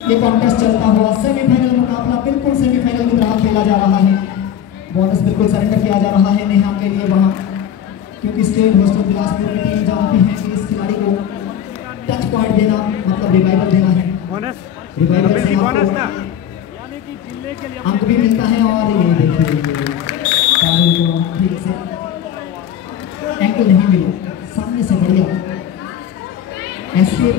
ये कॉन्टेस्ट चलता हुआ सेमीफाइनल मुकाबला बिल्कुल सेमीफाइनल की तरह खेला जा रहा है। बोनस बिल्कुल सरेंडर किया जा रहा है नेहा के लिए वहाँ, क्योंकि स्टेट हॉस्टल बिलासपुर की टीम जानती है कि इस खिलाड़ी को टच पॉइंट देना मतलब रिवाइवल देना है। रिवाइवल से अंक भी मिलता है। और ये देखिए ठीक से एंकल नहीं मिला, सामने से बढ़िया एस्केप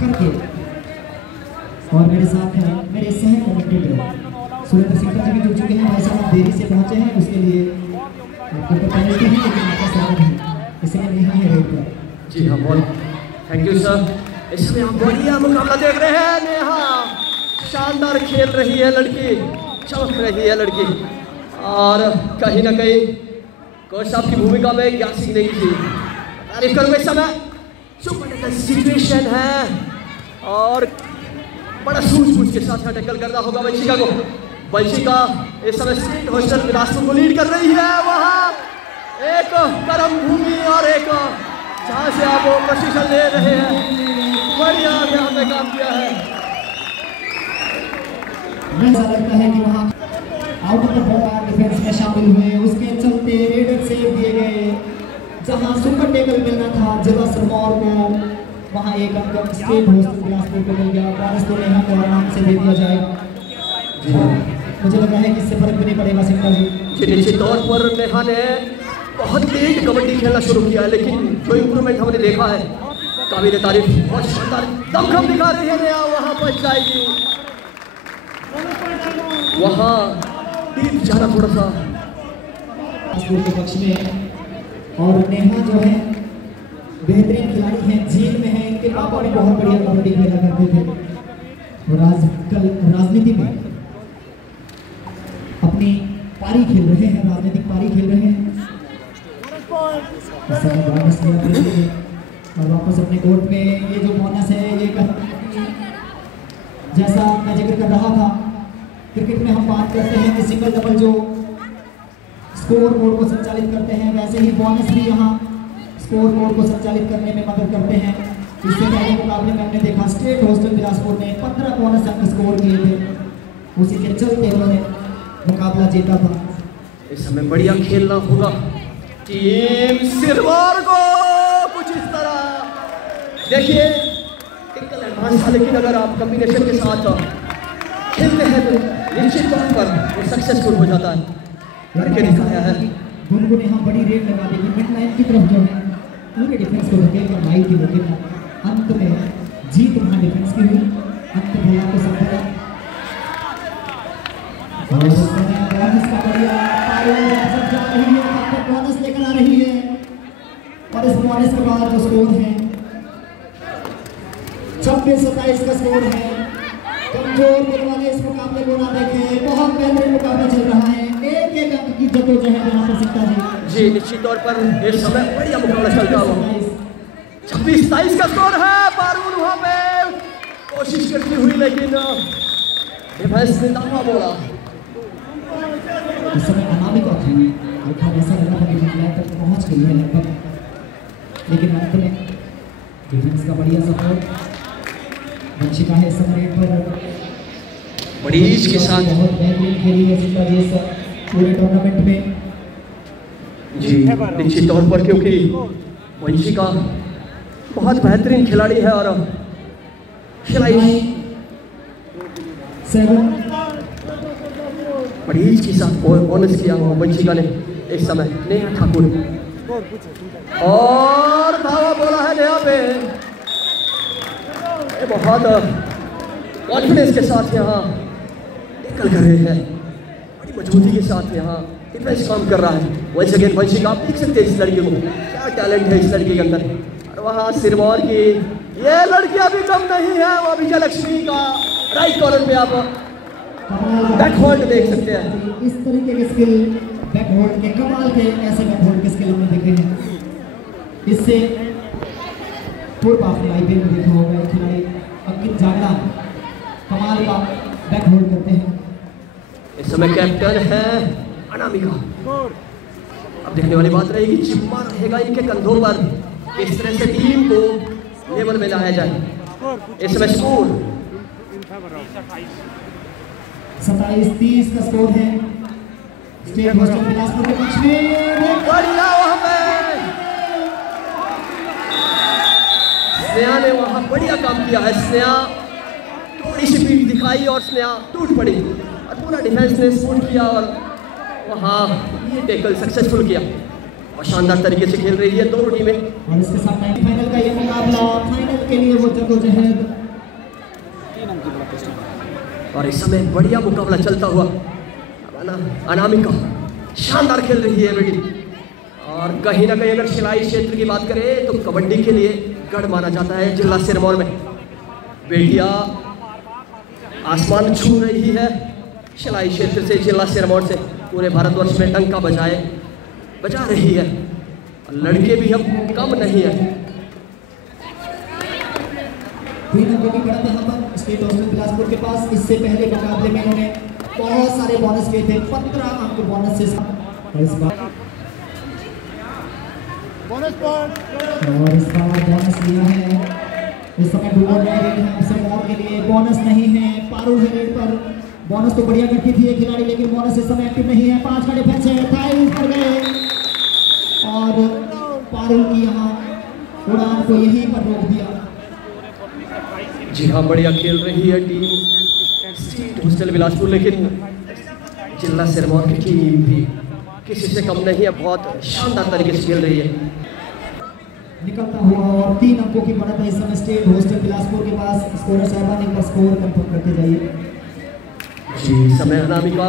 करके। और मेरे साथ हैं मेरे सह कमेंटेटर सुरेंद्र सिंह जी भी जुड़ चुके हैं। भाई साहब देरी से पहुंचे हैं, उसके लिए आपको पेनल्टी है, लेकिन आपका स्वागत है। इसलिए नेहा है रेड पर। जी हाँ, बहुत थैंक यू सर। इसमें हम बढ़िया मुकाबला देख रहे हैं। नेहा शानदार खेल रही है लड़की, चमक रही है लड़की, और कहीं ना कहीं कोच साहब की भूमिका में क्या सीखने की थी। तारीफ करूँगा इस समय। सुपर सिचुएशन है और बड़ा सूझबूझ के साथ टैकल करना होगा वंशिका को। वंशिका इस समय स्टेट हॉस्टल बिलासपुर को लीड कर रही है। वहाँ एक कर्म भूमि और एक जहाँ से आप प्रशिक्षण ले रहे हैं, बढ़िया यहाँ पे काम किया है। ऐसा लगता है कि वहाँ out of the ball defence में शामिल हुए, उसके चलते रेडर सेव दिए गए। जहाँ सुपर टेकल मिलना था जिला सरमौर को, वहाँ एक अंक स्टेट हॉस्टल बिलासपुर को मिल गया। बोनस तो नेहा को आराम से दे दिया जाएगा। मुझे लग रहा है कि इससे फर्क भी नहीं पड़ेगा सिंपल जी। निश्चित तौर पर नेहा ने बहुत लेट कबड्डी खेलना शुरू किया है, लेकिन जो इम्प्रूवमेंट हमने देखा है काबिल तारीफ, बहुत शानदार दमखम दिखा रही है नेहा। वहाँ पहुँच जाएगी, वहाँ डीप जाना थोड़ा सा के पक्ष में। और नेहा जो है बेहतरीन खिलाड़ी हैं, झील में है। इनके पापा भी बहुत बढ़िया कबड्डी खेला करते थे और आजकल राजनीति में अपनी पारी खेल रहे हैं, राजनीतिक पारी खेल रहे हैं। और वापस अपने कोर्ट में ये जो बोनस है, ये जैसा मैं जिक्र कर रहा था, क्रिकेट में हम बात करते हैं कि सिंगल डबल जो स्कोर बोर्ड को संचालित करते हैं, वैसे ही बोनस भी यहाँ स्कोर बोर्ड को संचालित करने में मदद करते हैं। इससे पहले मुकाबले में हमने देखा स्टेट हॉस्टल बिलासपुर ने 15 बोनस अंक स्कोर किए थे, उसी के चलते उन्होंने मुकाबला जीता था। इस समय बढ़िया खेलना होगा टीम सिरमौर को। कुछ इस तरह देखिए टिकल एडवांस था, लेकिन अगर आप कॉम्बिनेशन के साथ खेलते हैं तो निश्चित तौर पर वो सक्सेसफुल हो जाता है। करके दिखाया है। गुनगुन यहाँ बड़ी रेड लगा दी मिड लाइन की तरफ, जो है पूरे डिफेंस को धकेल कर लाई थी, लेकिन अंत में जीत वहाँ डिफेंस की हुई। अंत भैया को संभाला और बोनस का बढ़िया जा रही है, बोनस लेकर आ रही है। और इस बोनस के बाद जो स्कोर है 26-27 का स्कोर है। कमजोर दिल वाले इस मुकाबले को ना देखें, बहुत बेहतरीन मुकाबला चल रहा है। एक एक अंक की जद्दोजहद यहाँ पर सिक्का जी निश्चित तौर पर इस समय बढ़िया मुकाबला चलता हुआ 26-27 का स्कोर है। पारून वहाँ पे कोशिश करती हुई, लेकिन डिफेंस ने दावा बोला। इस समय अनामिका थी, लेकिन ऐसा लगा था कि लाइन तक पहुँच गई है लगभग, लेकिन अंत में डिफेंस का बढ़िया सपोर्ट। वंशिका है इस समय रेड पर बड़ी ईज के साथ बहुत बेहतरीन खेली है जिसका ये पूरे टूर्नामेंट में जी निश्चित तौर पर, क्योंकि वंशिका बहुत बेहतरीन खिलाड़ी है और खिलाई 7 बड़ी ईज के साथ बोनस किया हुआ वंशिका ने इस समय। नेहा ठाकुर और धावा बोला है नेहा पे, बहुत कॉन्फिडेंस के साथ यहाँ टैकल कर रहे हैं, बड़ी मजबूती के साथ यहाँ डिफेंस काम कर रहा है। वंस अगेन वंशिका, आप देख सकते हैं इस लड़की को, क्या टैलेंट है इस लड़की के अंदर। और वहाँ सिरमौर की ये लड़कियाँ भी कम नहीं है। वो विजय लक्ष्मी का राइट कॉर्नर पे आप बैक होल्ड देख सकते हैं। इस तरीके के स्किल बैक होल्ड के कमाल के ऐसे बैक होल्ड के स्किल हमने देखे हैं। इससे पूर्व आपने आईपीएल में देखा होगा खिलाड़ी अंकित जागड़ा कमाल का बैक होल्ड करते हैं। इस समय कैप्टन है अनामिका। अब देखने वाली बात रहेगी जिम्मा रहेगा इनके कंधों पर, किस तरह से टीम को लेवल में लाया जाए। इस समय स्कोर 27-30 का स्कोर है स्टेट हॉस्टल बिलासपुर के पक्ष में। बढ़िया वहां पे स्नेहा ने वहां बढ़िया काम किया है। स्नेहा थोड़ी सी पीठ दिखाई और स्नेहा टूट पड़ी और पूरा डिफेंस ने सपोर्ट किया और वहां ये टैकल सक्सेसफुल किया और शानदार तरीके से खेल रही है दोनों टीमें। और इसके साथ फाइनल का ये मुकाबला, फाइनल के लिए वो जद्दोजहद। और इस समय बढ़िया मुकाबला चलता हुआ अनामिका शानदार खेल रही है बेटी और कहीं ना कहीं अगर सिलाई क्षेत्र की बात करें तो कबड्डी के लिए गढ़ माना जाता है जिला सिरमौर में। बेटिया आसमान छू रही है सिलाई क्षेत्र से, जिला सिरमौर से पूरे भारतवर्ष में डंका बजा रही है। लड़के भी अब कम नहीं है। स्टेट हॉस्टल बिलासपुर के पास इससे पहले मुकाबले में इन्होंने बहुत सारे बोनस किए थे, 15 अंक बोनस से और इस बार बोनस लिया है। इस समय के लिए बोनस नहीं है। पारुल है रेड पर, बोनस तो बढ़िया करती थी ये खिलाड़ी लेकिन बोनस इस समय एक्टिव नहीं है। 5 का डिफेंस है, थाइस पर गए और पारुल की यहाँ उड़ान को यहीं पर रोक दिया। जी हाँ, बढ़िया खेल रही है टीम स्टेट हॉस्टल बिलासपुर, लेकिन जिला सिरमौर की टीम भी किसी से कम नहीं है, बहुत शानदार तरीके से खेल रही है। निकलता हुआ और 3 अंकों की बढ़त है इस समय स्टेट हॉस्टल बिलासपुर के पास। स्कोरर साहबान एक बार स्कोर कंफर्म करते जाइए। जी समय अनामिका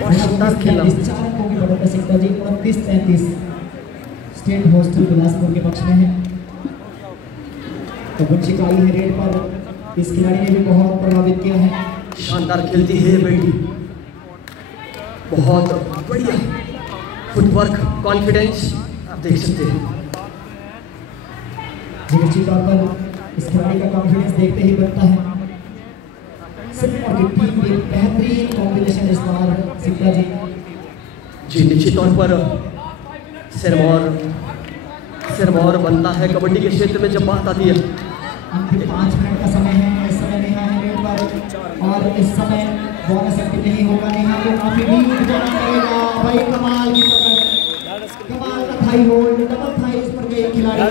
बहुत शानदार खेला। 4 अंकों की बढ़त है सिक्का जी, 29-33 स्टेट हॉस्टल बिलासपुर के पक्ष में है। तो वंशिका आई है रेड पर, इस खिलाड़ी ने भी बहुत प्रभावित किया है। शानदार खेलती है बेटी, बहुत बढ़िया फुटवर्क, कॉन्फिडेंस आप देख सकते हैं। निश्चित तौर पर इस खिलाड़ी का कॉन्फिडेंस देखते ही बनता है। सिरमौर की टीम में बेहतरीन कॉम्बिनेशन इस बार सिक्का जी। जी निश्चित तौर पर सिरमौर बनता है कबड्डी के क्षेत्र में जब बात आती है। अंतिम 5 मिनट का समय है। इस समय नेहा है रेड पर और इस समय बोनस एक्टिव नहीं होगा। नेहा को काफी वीक जाना पड़ेगा। भाई कमाल की पकड़, कमाल का थाई होल्ड, डबल थाई इस पर गई खिलाड़ी,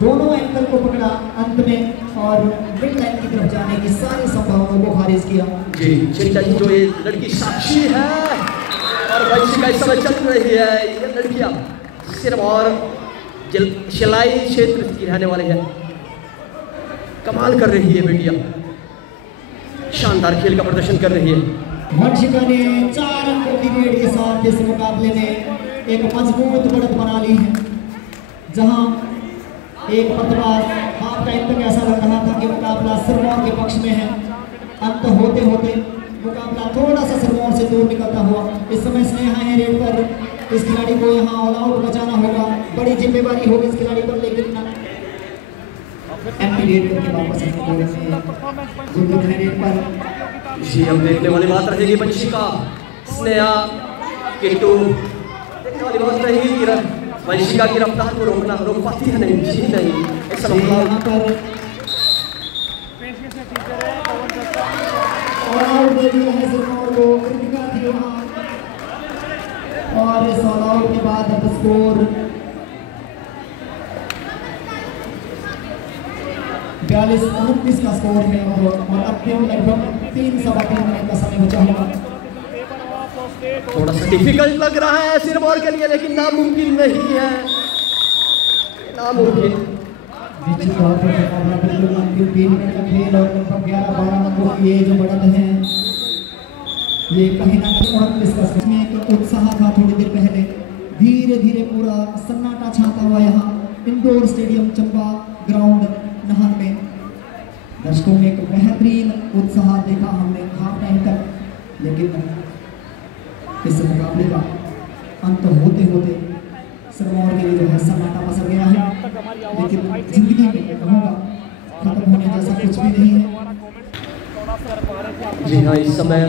दोनों एंकल को पकड़ा अंत में और मिड लाइन की तरफ जाने की सारी संभावनाओं को खारिज किया। जी चिंता जी, जो ये लड़की साक्षी है और वंशिका इस समय चल रही है। ये लड़कियां सिरमौर सिलाई क्षेत्र की रहने वाली है, कमाल कर रही है बेटियां, शानदार खेल का प्रदर्शन कर रही है। वंशिका ने 4 अंकों की लीड के साथ इस मुकाबले में एक मजबूत बढ़त बना ली है। जहां एक पत्रकार हाफ टाइम तक ऐसा लग रहा था कि मुकाबला सिरमौर के पक्ष में है, अंत होते होते मुकाबला थोड़ा सा सिरमौर से दूर निकलता हुआ। इस समय स्नेहा है रेड पर, इस खिलाड़ी को यहाँ ऑल आउट बचाना होगा, बड़ी जिम्मेवारी होगी इस खिलाड़ी पर, लेकिन एमपी रेड करके वापस आने रेड पर। जी अब देखने वाली बात रहेगी वंशिका स्नेहा किट्टू, देखने वाली बात रहेगी वंशिका की रफ्तार को रोक पाती है नहीं। जी नहीं, ऐसा यहाँ पर ऑल आउट दे दिया है सिरमौर को, कृतिका थी वहाँ और इस ऑल आउट के बाद अब स्कोर 42-29 का स्कोर है और अब भी लगभग 3-3.5 मिनट का समय बचा हुआ। थोड़ा सा डिफिकल्ट लग रहा है सिरमौर के लिए, लेकिन नामुमकिन नहीं है, नामुमकिन। निश्चित तौर पर मुकाबला बिल्कुल अंतिम 3 मिनट का खेल और लगभग 11-12 अंकों की ये जो बढ़त है ये कहीं ना कहीं इसमें एक उत्साह था। थोड़ी देर पहले धीरे धीरे पूरा सन्नाटा छाता हुआ यहाँ indoor stadium Chamba ground Nahan में दर्शकों में एक बेहतरीन उत्साह देखा हमने हाफ टाइम तक, लेकिन इस मुकाबले का अंत होते होते सिरमौर के लिए जो है सन्नाटा पसर गया है। लेकिन जिंदगी में कहूँगा खत्म होने जैसा कुछ भी नहीं है। जी हाँ, इस समय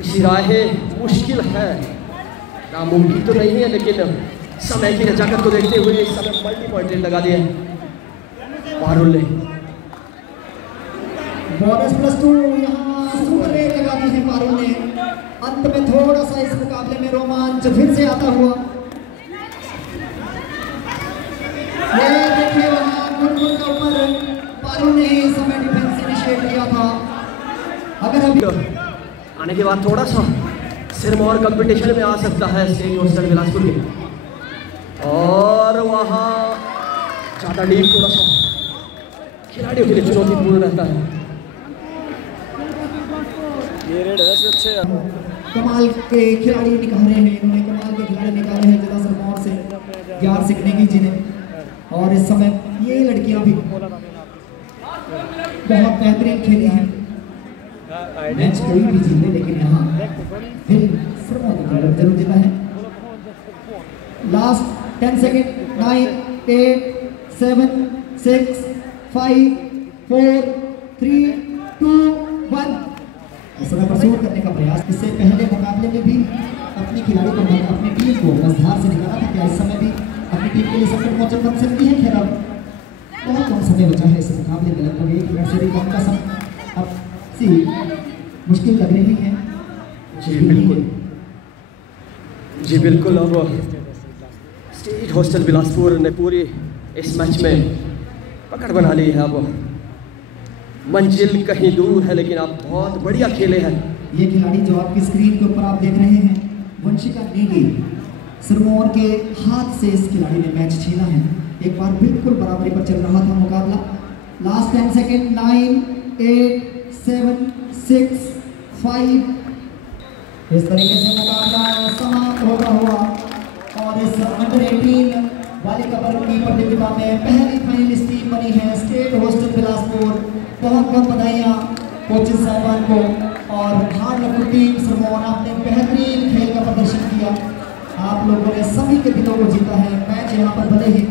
इसी राहें मुश्किल है, नामुमकिन तो नहीं है, लेकिन समय की नजाकत को देखते हुए इस समय मल्टी पॉइंट लगा दिया पारुल ने। बोनस +2 यहाँ सुपर रेट लगा दी है पारुल ने। अंत में थोड़ा सा इस मुकाबले में रोमांच फिर से आता हुआ। ये देखिए वहाँ गुनगुन के ऊपर पारुल ने ही समय डिफेंस इनिशिएट किया था। अगर अभी आने के बाद थोड़ा सा सिरमौर कंपटीशन में आ सकता है स्टेट हॉस्टल बिलासपुर के, और वहाँ ज़्यादा डीप थोड़ा सा खिलाड़ियों के लिए चुनौतीपूर्ण रहता है। ये रेड है अच्छे कमाल के खिलाड़ी निकाले हैं, इन्होंने कमाल के खिलाड़ी निकाले हैं जिला सिरमौर से यार सीखने की जिन्हें। और इस समय ये लड़कियां भी बहुत बेहतरीन खेली हैं। मैच कोई भी जीत ले लेकिन यहाँ दिल सिरमौर की तरफ जरूर जीता है। Last 10 second. 9 8 7 6 5 4 3 2 1। इस समय प्रसूर करने का प्रयास। इससे पहले मुकाबले में भी अपनी खिलाड़ी को अपनी टीम को मझधार से निकाला था। क्या इस समय भी अपनी टीम के लिए संकट मोचन बन सकती है? खैर अब बहुत कम समय बचा है इस मुकाबले में, लगभग 1 मिनट से भी कम का समय अब सी मुश्किल लग रही है। जी बिल्कुल, जी बिल्कुल। अब स्टेट हॉस्टल बिलासपुर ने पूरी इस मैच में पकड़ बना ली है। अब मंजिल कहीं दूर है लेकिन आप बहुत बढ़िया खेले हैं। ये खिलाड़ी जो आपकी स्क्रीन के ऊपर आप देख रहे हैं, वंशिका नेगी, सिरमौर के हाथ से इस खिलाड़ी ने मैच छीना है। एक बार बिल्कुल बराबरी पर चल रहा था मुकाबला। Last 10 second. 9 8 7 6 5। इस तरीके से मुकाबला समाप्त होता हुआ और इस अंडर 18 बालिका वर्ग की प्रतियोगिता में पहली फाइनलिस्ट टीम बनी है स्टेट हॉस्टल बिलासपुर। बहुत बहुत बधाइयाँ कोचिंग साहबान को और हार्ड लखनऊ टीम सिरमौर, आपने बेहतरीन खेल का प्रदर्शन किया। आप लोगों ने सभी के दिलों को जीता है। मैच यहाँ पर भले ही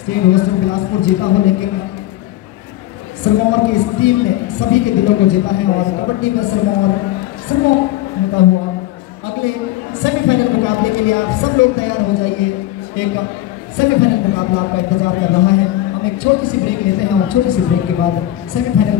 स्टेट हॉस्टल बिलासपुर जीता हो लेकिन सिरमौर की इस टीम ने सभी के दिलों को जीता है। और कबड्डी में सिरमौर होता हुआ अगले सेमीफाइनल मुकाबले के लिए आप सब लोग तैयार हो जाइए। एक सेमीफाइनल मुकाबला आपका इंतजार कर रहा है। हम एक छोटी सी ब्रेक लेते हैं और छोटी सी ब्रेक के बाद सेमीफाइनल